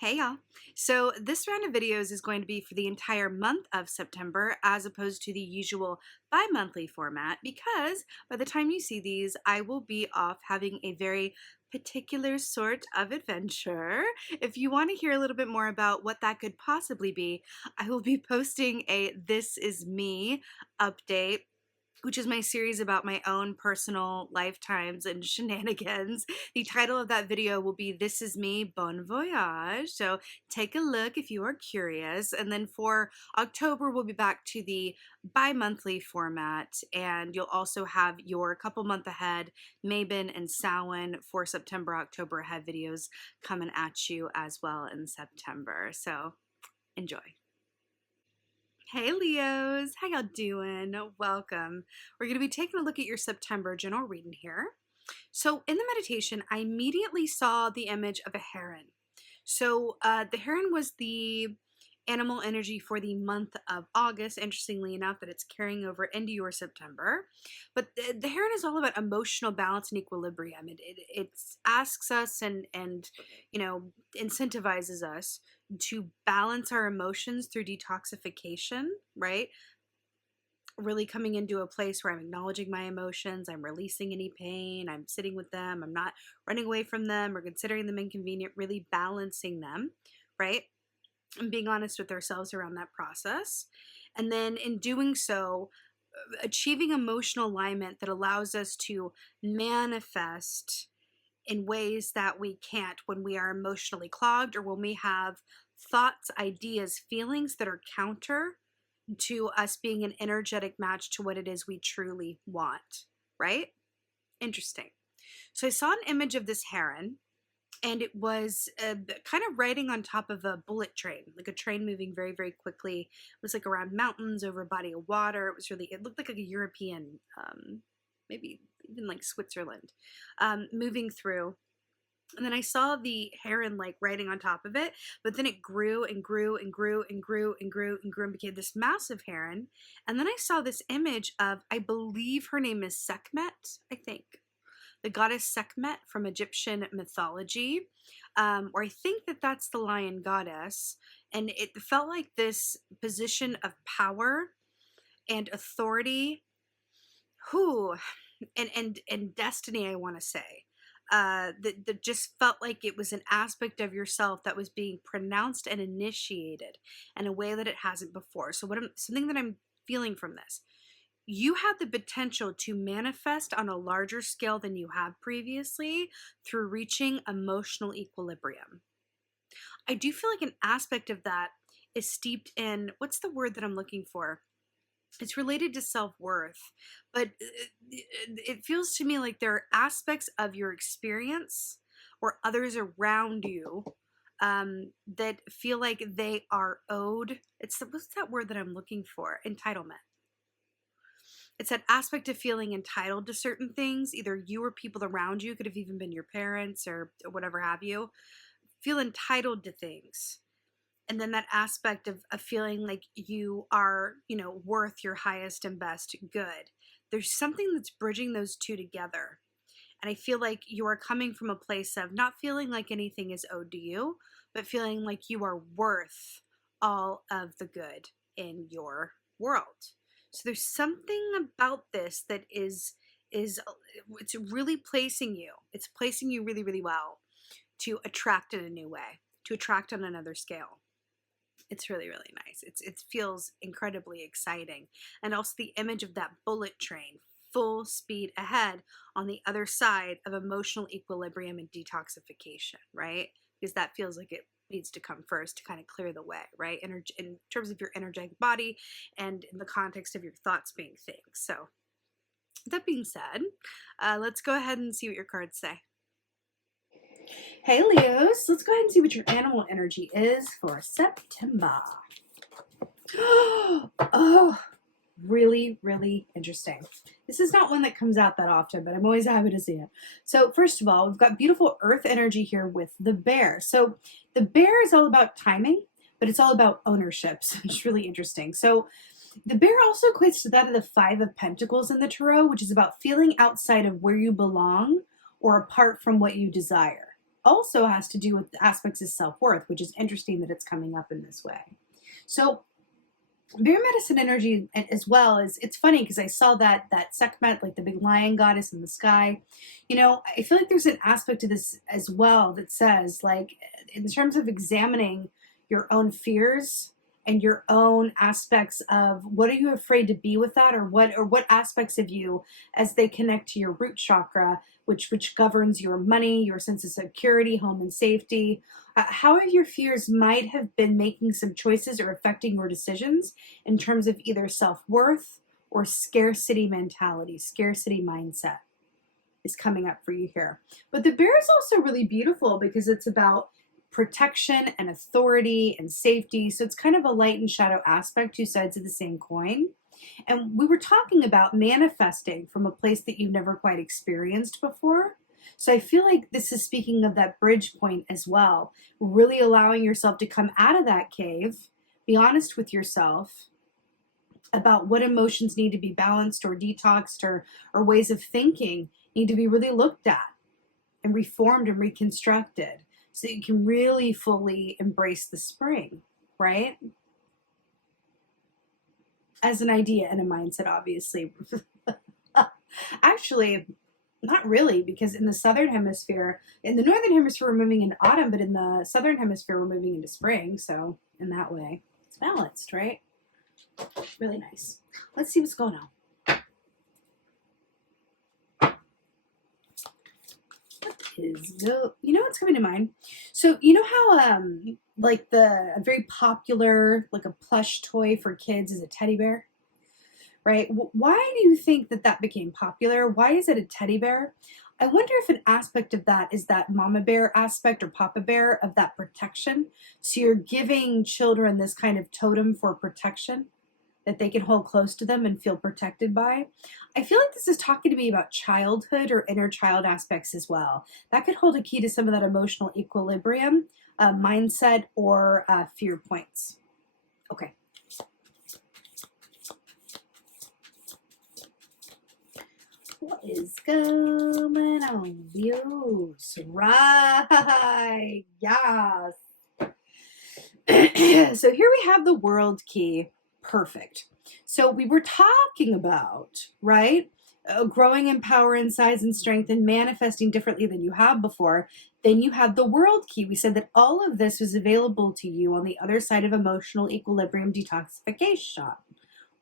Hey y'all. So this round of videos is going to be for the entire month of September as opposed to the usual bi-monthly format because by the time you see these, I will be off having a very particular sort of adventure. If you want to hear a little bit more about what that could possibly be, I will be posting a This Is Me update, which is my series about my own personal lifetimes and shenanigans. The title of that video will be This Is Me, Bon Voyage. So take a look if you are curious. And then for October, we'll be back to the bi-monthly format. And you'll also have your couple month ahead, Mabon and Samhain for September, October ahead videos coming at you as well in September. So enjoy. Hey Leos, how y'all doing? Welcome. We're going to be taking a look at your September general reading here. So in the meditation, I immediately saw the image of a heron. So the heron was the animal energy for the month of August, interestingly enough, that it's carrying over into your September. But the heron is all about emotional balance and equilibrium. It asks us and incentivizes us to balance our emotions through detoxification, right? Really coming into a place where I'm acknowledging my emotions, I'm releasing any pain, I'm sitting with them, I'm not running away from them or considering them inconvenient, really balancing them, right? And being honest with ourselves around that process. And then in doing so, achieving emotional alignment that allows us to manifest in ways that we can't when we are emotionally clogged or when we have thoughts, ideas, feelings that are counter to us being an energetic match to what it is we truly want, right? Interesting. So I saw an image of this heron, and it was kind of riding on top of a bullet train, like a train moving very, very quickly. It was like around mountains, over a body of water. It looked like a European, maybe even like Switzerland, moving through. And then I saw the heron like riding on top of it, but then it grew and grew and grew and grew and grew and grew and became this massive heron. And then I saw this image of, I believe her name is Sekhmet, I think. The goddess Sekhmet from Egyptian mythology, or I think that that's the lion goddess. And it felt like this position of power and authority, who, and destiny, I want to say. That just felt like it was an aspect of yourself that was being pronounced and initiated in a way that it hasn't before. So something that I'm feeling from this, you have the potential to manifest on a larger scale than you have previously through reaching emotional equilibrium. I do feel like an aspect of that is steeped in, what's the word that I'm looking for? It's related to self-worth, but it feels to me like there are aspects of your experience or others around you that feel like they are owed. What's that word that I'm looking for? Entitlement. It's that aspect of feeling entitled to certain things. Either you or people around you, could have even been your parents or whatever have you, feel entitled to things. And then that aspect of feeling like you are, worth your highest and best good. There's something that's bridging those two together. And I feel like you are coming from a place of not feeling like anything is owed to you, but feeling like you are worth all of the good in your world. So there's something about this that is it's really placing you. It's placing you really, really well to attract in a new way, to attract on another scale. It's really, really nice. It feels incredibly exciting. And also the image of that bullet train, full speed ahead on the other side of emotional equilibrium and detoxification, right? Because that feels like it needs to come first to kind of clear the way, right? In terms of your energetic body and in the context of your thoughts being things. So that being said, let's go ahead and see what your cards say. Hey Leos, let's go ahead and see what your animal energy is for September. Oh, really, really interesting. This is not one that comes out that often, but I'm always happy to see it. So first of all, we've got beautiful earth energy here with the bear. So the bear is all about timing, but it's all about ownership. So it's really interesting. So the bear also equates to that of the Five of Pentacles in the Tarot, which is about feeling outside of where you belong or apart from what you desire. also has to do with aspects of self-worth, which is interesting that it's coming up in this way. So bear medicine energy as well is, it's funny because I saw that Sekhmet, like the big lion goddess in the sky. You know, I feel like there's an aspect to this as well that says, like, in terms of examining your own fears and your own aspects of what are you afraid to be with that, or what aspects of you as they connect to your root chakra, which governs your money, your sense of security, home and safety. How your fears might have been making some choices or affecting your decisions in terms of either self-worth or scarcity mentality, scarcity mindset is coming up for you here. But the bear is also really beautiful because it's about protection and authority and safety. So it's kind of a light and shadow aspect, two sides of the same coin. And we were talking about manifesting from a place that you've never quite experienced before. So I feel like this is speaking of that bridge point as well, really allowing yourself to come out of that cave, be honest with yourself about what emotions need to be balanced or detoxed, or ways of thinking need to be really looked at and reformed and reconstructed so that you can really fully embrace the spring, right? As an idea and a mindset, obviously. Actually, not really, because in the southern hemisphere, in the northern hemisphere, we're moving into autumn, but in the southern hemisphere, we're moving into spring. So in that way, it's balanced, right? Really nice. Let's see what's going on. You know what's coming to mind? So you know how like the a very popular, like a plush toy for kids is a teddy bear, right? Why do you think that became popular? Why is it a teddy bear? I wonder if an aspect of that is that mama bear aspect or papa bear of that protection. So you're giving children this kind of totem for protection that they can hold close to them and feel protected by. I feel like this is talking to me about childhood or inner child aspects as well. That could hold a key to some of that emotional equilibrium, mindset, or fear points. Okay. What is going on, views? Right. Yes. So here we have the world key. Perfect. So we were talking about, right, growing in power and size and strength and manifesting differently than you have before. Then you have the world key. We said that all of this was available to you on the other side of emotional equilibrium detoxification,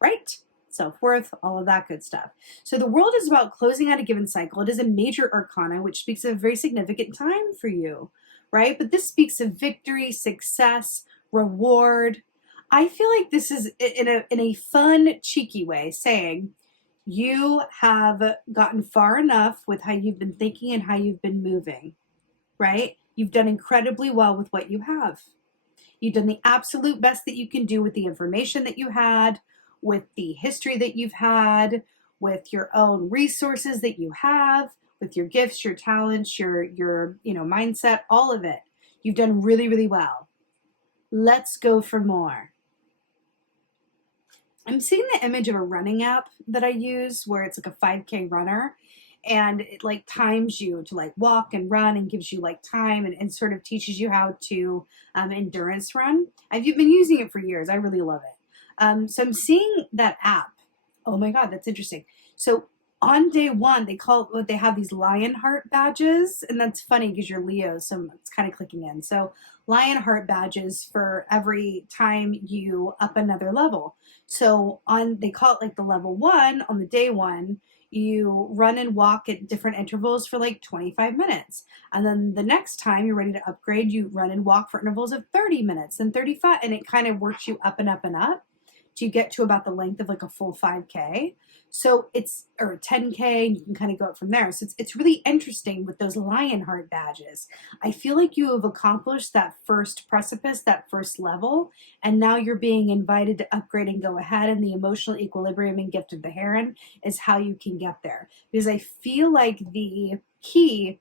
right? Self-worth, all of that good stuff. So the world is about closing out a given cycle. It is a major arcana, which speaks of a very significant time for you, right? But this speaks of victory, success, reward. I feel like this is in a fun, cheeky way saying you have gotten far enough with how you've been thinking and how you've been moving, right? You've done incredibly well with what you have. You've done the absolute best that you can do with the information that you had, with the history that you've had, with your own resources that you have, with your gifts, your talents, your mindset, all of it. You've done really, really well. Let's go for more. I'm seeing the image of a running app that I use where it's like a 5K runner, and it like times you to like walk and run and gives you like time and sort of teaches you how to endurance run. I've been using it for years. I really love it. So I'm seeing that app. Oh my God, that's interesting. So on day one, they have these lion heart badges, and that's funny because you're Leo, so it's kind of clicking in. So lion heart badges for every time you up another level. So they call it like the level 1 on the day 1. You run and walk at different intervals for like 25 minutes. And then the next time you're ready to upgrade, you run and walk for intervals of 30 minutes and 35. And it kind of works you up and up and up to get to about the length of like a full 5K. So or a 10K, and you can kind of go up from there. So it's really interesting with those lion heart badges. I feel like you have accomplished that first precipice, that first level, and now you're being invited to upgrade and go ahead, and the emotional equilibrium and gift of the heron is how you can get there. Because I feel like the key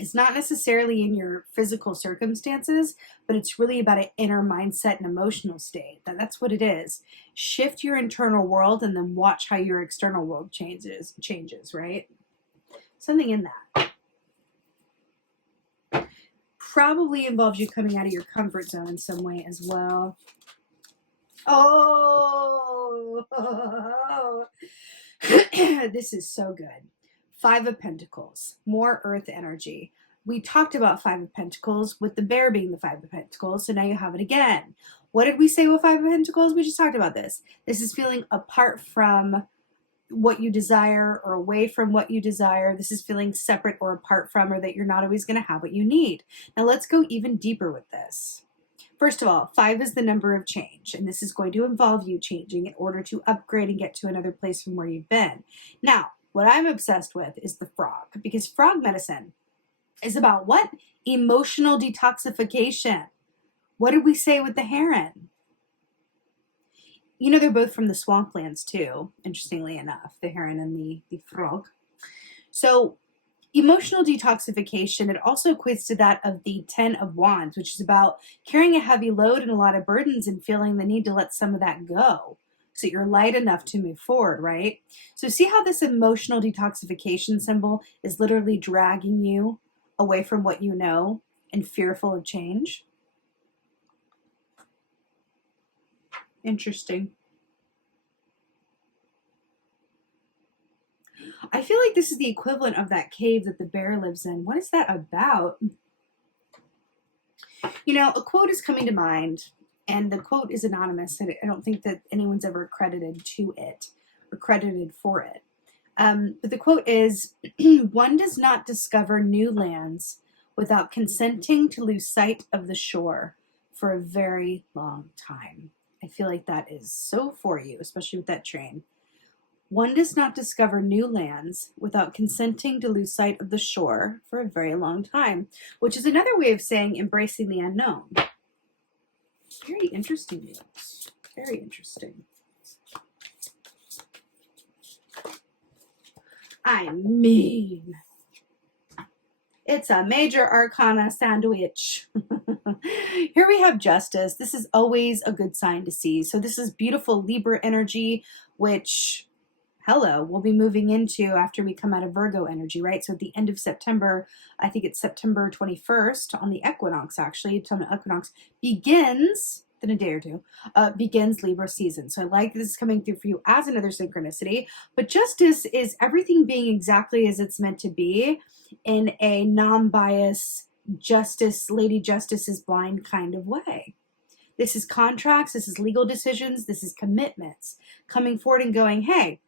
is not necessarily in your physical circumstances, but it's really about an inner mindset and emotional state. That's what it is. Shift your internal world and then watch how your external world changes, right? Something in that. probably involves you coming out of your comfort zone in some way as well. Oh, this is so good. Five of Pentacles, more earth energy. We talked about Five of Pentacles with the bear being the Five of Pentacles, so now you have it again. What did we say with Five of Pentacles? We just talked about this. This is feeling apart from what you desire or away from what you desire. This is feeling separate or apart from, or that you're not always going to have what you need. Now let's go even deeper with this. First of all, 5 is the number of change, and this is going to involve you changing in order to upgrade and get to another place from where you've been. Now, what I'm obsessed with is the frog, because frog medicine is about what? Emotional detoxification. What did we say with the heron? You know, they're both from the swamplands too, interestingly enough, the heron and the frog. So emotional detoxification, it also equates to that of the 10 of Wands, which is about carrying a heavy load and a lot of burdens and feeling the need to let some of that go so you're light enough to move forward, right? So see how this emotional detoxification symbol is literally dragging you away from what you know and fearful of change? Interesting. I feel like this is the equivalent of that cave that the bear lives in. What is that about? You know, a quote is coming to mind, and the quote is anonymous. I don't think that anyone's ever credited to it or credited for it. But the quote is, one does not discover new lands without consenting to lose sight of the shore for a very long time. I feel like that is so for you, especially with that train. One does not discover new lands without consenting to lose sight of the shore for a very long time, which is another way of saying embracing the unknown. Very interesting news. Very interesting. I mean, it's a major arcana sandwich. Here we have Justice. This is always a good sign to see. So this is beautiful Libra energy, which, hello, we'll be moving into after we come out of Virgo energy, right? So at the end of September, I think it's September 21st on the equinox, actually, Totem equinox begins, in a day or two, begins Libra season. So I like this coming through for you as another synchronicity. But Justice is everything being exactly as it's meant to be in a non-biased justice, Lady Justice is blind kind of way. This is contracts, this is legal decisions, this is commitments coming forward and going, hey,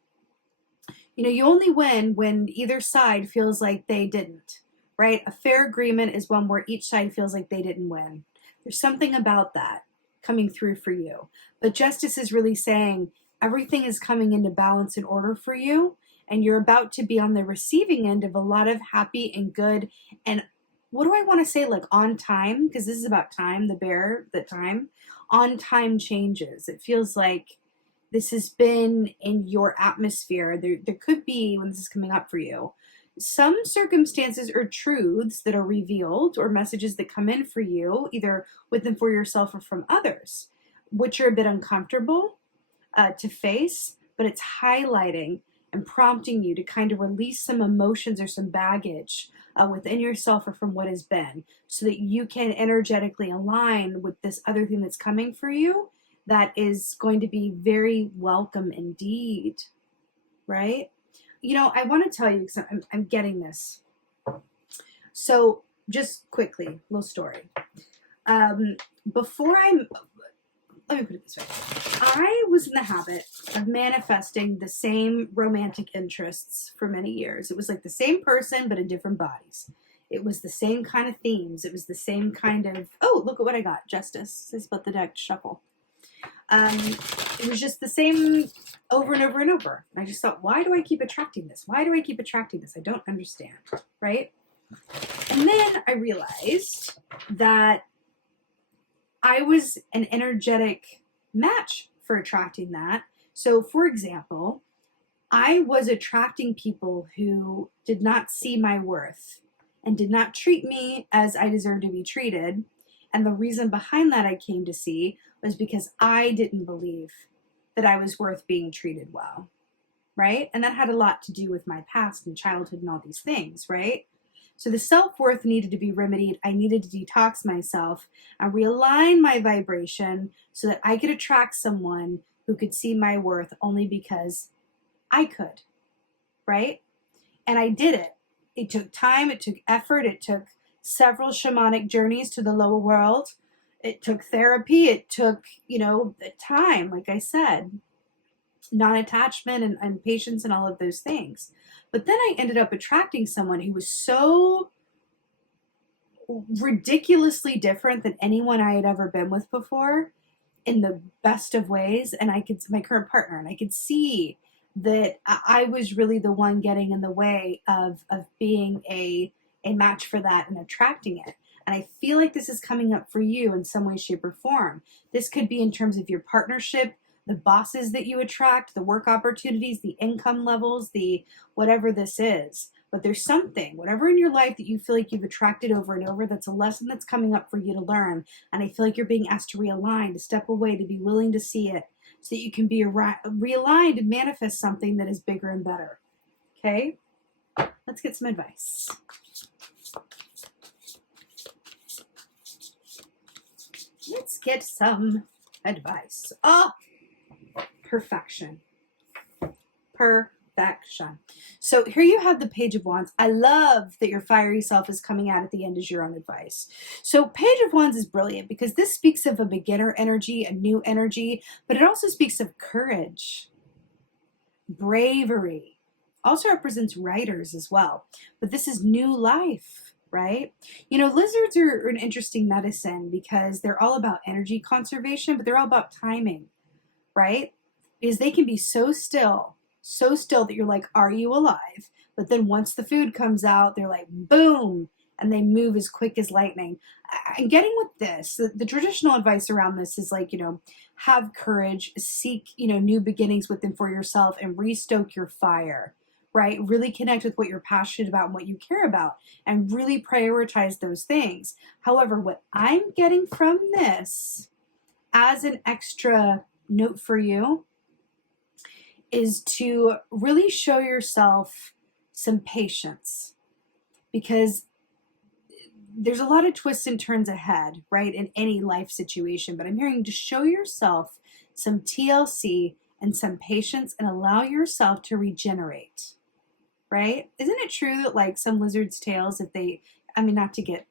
you know, you only win when either side feels like they didn't, right? A fair agreement is one where each side feels like they didn't win. There's something about that coming through for you. But Justice is really saying everything is coming into balance and order for you, and you're about to be on the receiving end of a lot of happy and good, and what do I want to say, like on time, because this is about time, the bear, the time, on time changes. It feels like this has been in your atmosphere. There could be, when this is coming up for you, some circumstances or truths that are revealed or messages that come in for you, either with and for yourself or from others, which are a bit uncomfortable to face, but it's highlighting and prompting you to kind of release some emotions or some baggage within yourself or from what has been, so that you can energetically align with this other thing that's coming for you that is going to be very welcome indeed, right? You know, I want to tell you, because I'm getting this. So just quickly, little story. Let me put it this way. I was in the habit of manifesting the same romantic interests for many years. It was like the same person, but in different bodies. It was the same kind of themes. It was the same kind of, oh, look at what I got. Justice. I split the deck, shuffle. It was just the same over and over and over. And I just thought, why do I keep attracting this? Why do I keep attracting this? I don't understand, right? And then I realized that I was an energetic match for attracting that. So, for example, I was attracting people who did not see my worth and did not treat me as I deserved to be treated. And the reason behind that I came to see was because I didn't believe that I was worth being treated well, right? And that had a lot to do with my past and childhood and all these things, right? So the self-worth needed to be remedied. I needed to detox myself and realign my vibration so that I could attract someone who could see my worth only because I could, right? And I did it. It took time, it took effort, it took several shamanic journeys to the lower world. It took therapy, it took, time, like I said, non-attachment and patience and all of those things. But then I ended up attracting someone who was so ridiculously different than anyone I had ever been with before in the best of ways. And my current partner, and I could see that I was really the one getting in the way of being a match for that and attracting it. And I feel like this is coming up for you in some way, shape, or form. This could be in terms of your partnership, the bosses that you attract, the work opportunities, the income levels, the whatever this is. But there's something, whatever in your life that you feel like you've attracted over and over, that's a lesson that's coming up for you to learn. And I feel like you're being asked to realign, to step away, to be willing to see it so that you can be realigned and manifest something that is bigger and better. Okay? Let's get some advice. Let's get some advice. Oh, perfection. Perfection. So here you have the Page of Wands. I love that your fiery self is coming out at the end as your own advice. So Page of Wands is brilliant because this speaks of a beginner energy, a new energy, but it also speaks of courage, bravery. Also represents writers as well. But this is new life, right? Lizards are an interesting medicine because they're all about energy conservation, but they're all about timing, right? Because they can be so still that you're like, are you alive? But then once the food comes out, they're like, boom, and they move as quick as lightning. I'm getting with this, the traditional advice around this is like, have courage, seek, new beginnings within for yourself and restoke your fire, right? Really connect with what you're passionate about and what you care about and really prioritize those things. However, what I'm getting from this as an extra note for you is to really show yourself some patience because there's a lot of twists and turns ahead, right, in any life situation. But I'm hearing to show yourself some TLC and some patience and allow yourself to regenerate, right? Isn't it true that like some lizards' tails, if they, not to get,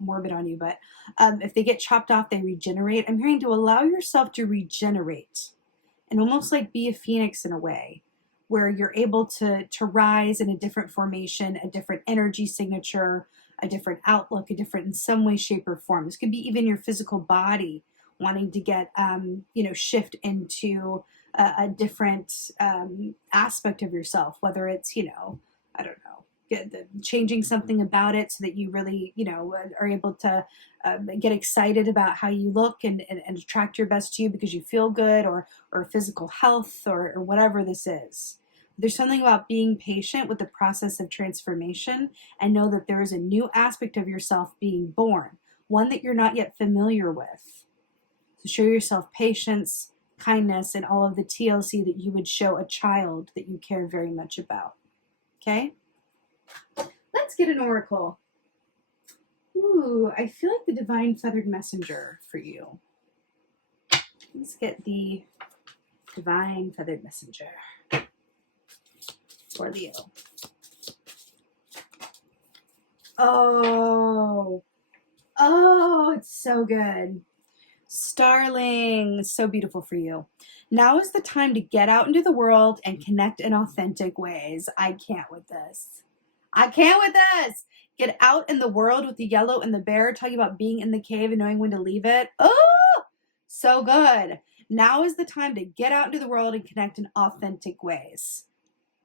morbid on you, but if they get chopped off, they regenerate? I'm hearing to allow yourself to regenerate and almost like be a phoenix in a way where you're able to rise in a different formation, a different energy signature, a different outlook, a different in some way, shape, or form. This could be even your physical body wanting to get, shift into a different aspect of yourself, whether it's, I don't know, changing something about it so that you really, are able to get excited about how you look and attract your best to you because you feel good or physical health or whatever this is. There's something about being patient with the process of transformation and know that there is a new aspect of yourself being born, one that you're not yet familiar with. So show yourself patience, kindness, and all of the TLC that you would show a child that you care very much about. Okay? Let's get an oracle. Ooh, I feel like the Divine Feathered Messenger for you. Let's get the Divine Feathered Messenger for Leo. Oh, it's so good. Starling, so beautiful for you. Now is the time to get out into the world and connect in authentic ways. I can't with this. Get out in the world with the yellow and the bear, talking about being in the cave and knowing when to leave it. Oh, so good. Now is the time to get out into the world and connect in authentic ways.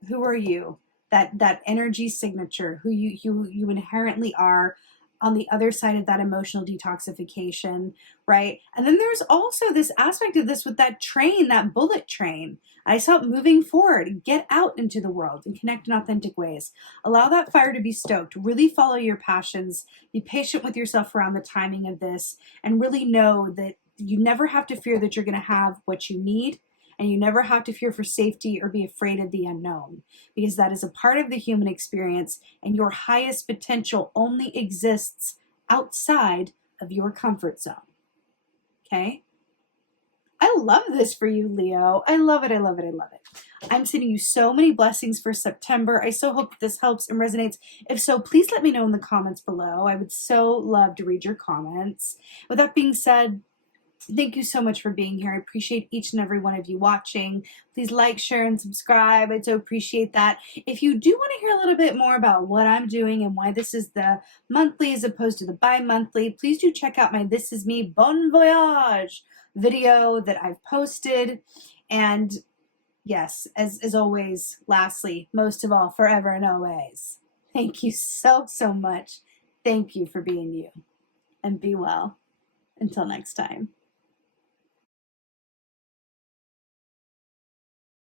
Who are you? That energy signature, who you inherently are on the other side of that emotional detoxification, right? And then there's also this aspect of this with that train, that bullet train. I saw it moving forward. Get out into the world and connect in authentic ways. Allow that fire to be stoked. Really follow your passions. Be patient with yourself around the timing of this and really know that you never have to fear that you're going to have what you need. And you never have to fear for safety or be afraid of the unknown, because that is a part of the human experience, and your highest potential only exists outside of your comfort zone. Okay? I love this for you, Leo. I love it. I love it. I love it. I'm sending you so many blessings for September. I so hope that this helps and resonates. If so, please let me know in the comments below. I would so love to read your comments. With that being said, thank you so much for being here. I appreciate each and every one of you watching. Please like, share, and subscribe. I'd so appreciate that. If you do want to hear a little bit more about what I'm doing and why this is the monthly as opposed to the bi-monthly, please do check out my This Is Me Bon Voyage video that I've posted. And yes, as always, lastly, most of all, forever and always, thank you so, so much. Thank you for being you. And be well. Until next time.